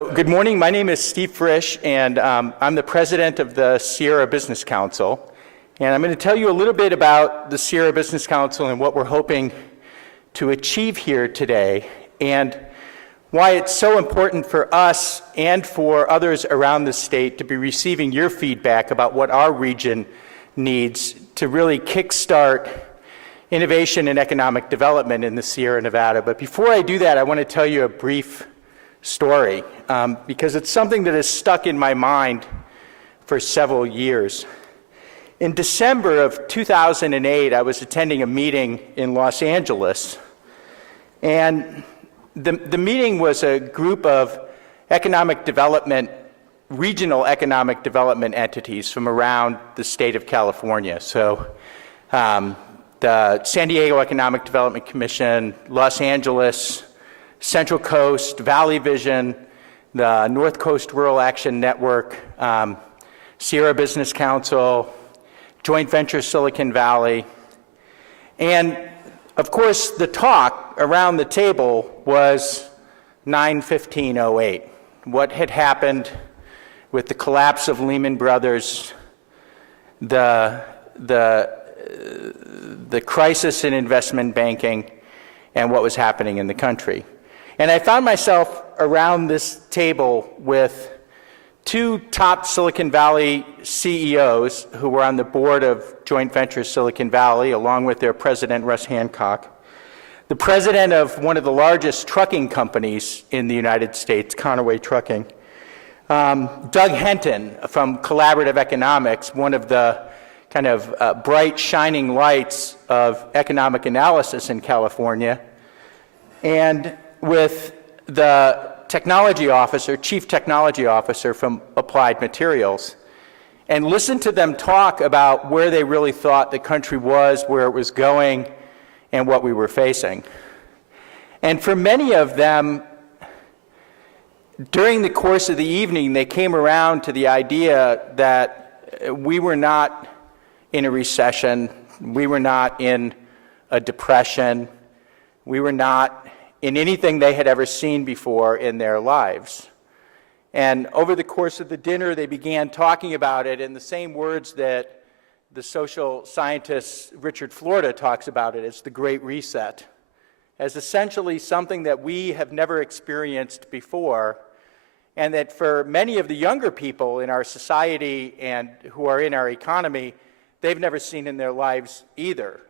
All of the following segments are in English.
Good morning. My name is Steve Frisch, and I'm the president of the Sierra Business Council. And I'm going to tell you a little bit about the Sierra Business Council and what we're hoping to achieve here today, and why it's so important for us and for others around the state to be receiving your feedback about what our region needs to really kickstart innovation and economic development in the Sierra Nevada. But before I do that, I want to tell you a brief story, because it's something that has stuck in my mind for several years. In December of 2008, I was attending a meeting in Los Angeles, and the meeting was a group of regional economic development entities from around the state of California. So the San Diego Economic Development Commission, Los Angeles, Central Coast, Valley Vision, the North Coast Rural Action Network, Sierra Business Council, Joint Venture Silicon Valley. And of course, the talk around the table was 9/15/08. What had happened with the collapse of Lehman Brothers, the crisis in investment banking, and what was happening in the country. And I found myself around this table with two top Silicon Valley CEOs who were on the board of Joint Venture Silicon Valley, along with their president, Russ Hancock, the president of one of the largest trucking companies in the United States, Conaway Trucking, Doug Henton from Collaborative Economics, one of the kind of bright, shining lights of economic analysis in California, and with the chief technology officer from Applied Materials, and listen to them talk about where they really thought the country was, where it was going, and what we were facing. And for many of them, during the course of the evening, they came around to the idea that we were not in a recession, we were not in a depression, we were not in anything they had ever seen before in their lives. And over the course of the dinner, they began talking about it in the same words that the social scientist Richard Florida talks about it as the Great Reset, as essentially something that we have never experienced before, and that for many of the younger people in our society and who are in our economy, they've never seen in their lives either.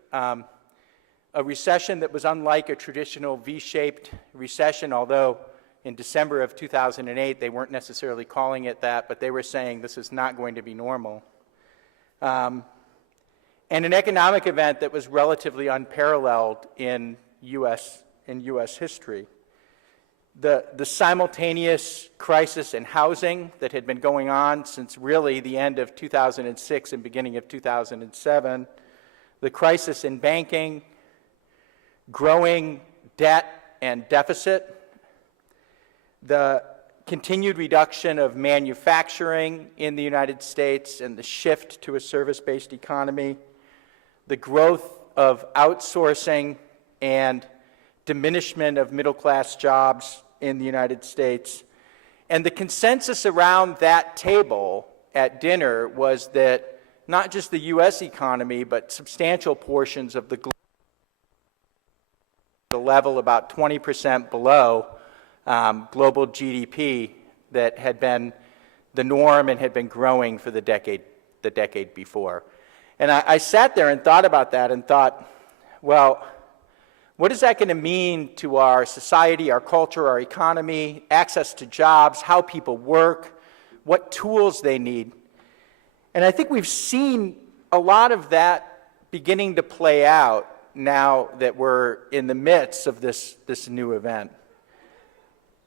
A recession that was unlike a traditional V-shaped recession, although in December of 2008, they weren't necessarily calling it that, but they were saying this is not going to be normal. And an economic event that was relatively unparalleled in U.S. history. The simultaneous crisis in housing that had been going on since really the end of 2006 and beginning of 2007, the crisis in banking, growing debt and deficit, the continued reduction of manufacturing in the United States and the shift to a service-based economy, the growth of outsourcing and diminishment of middle-class jobs in the United States. And the consensus around that table at dinner was that not just the U.S. economy, but substantial portions of the level about 20% below global GDP that had been the norm and had been growing for the decade before. And I sat there and thought about that and thought, well, what is that going to mean to our society, our culture, our economy, access to jobs, how people work, what tools they need? And I think we've seen a lot of that beginning to play out now that we're in the midst of this new event.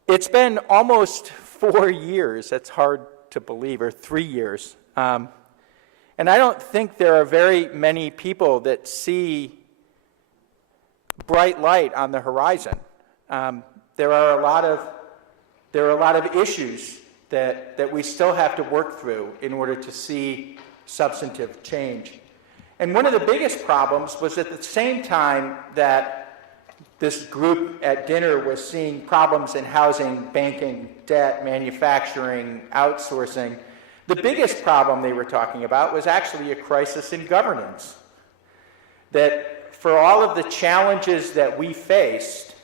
It's been almost 4 years, that's hard to believe, or 3 years. And I don't think there are very many people that see bright light on the horizon. There are a lot of issues that we still have to work through in order to see substantive change. And one of the biggest problems was at the same time that this group at dinner was seeing problems in housing, banking, debt, manufacturing, outsourcing. The biggest problem they were talking about was actually a crisis in governance. That for all of the challenges that we faced,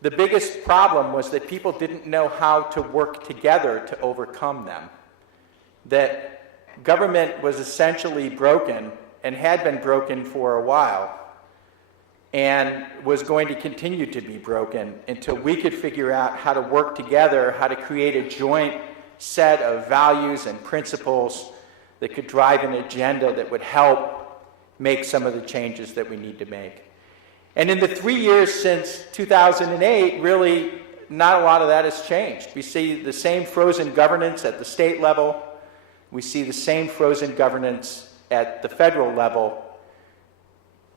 the biggest problem was that people didn't know how to work together to overcome them. That government was essentially broken and had been broken for a while and was going to continue to be broken until we could figure out how to work together, how to create a joint set of values and principles that could drive an agenda that would help make some of the changes that we need to make. And in the 3 years since 2008, really not a lot of that has changed. We see the same frozen governance at the state level. We see the same frozen governance at the federal level.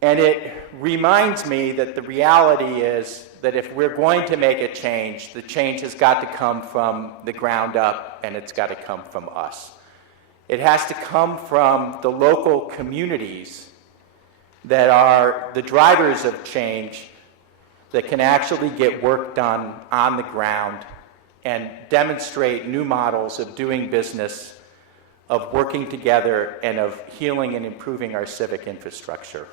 And it reminds me that the reality is that if we're going to make a change, the change has got to come from the ground up, and it's got to come from us. It has to come from the local communities that are the drivers of change, that can actually get work done on the ground and demonstrate new models of doing business, of working together, and of healing and improving our civic infrastructure.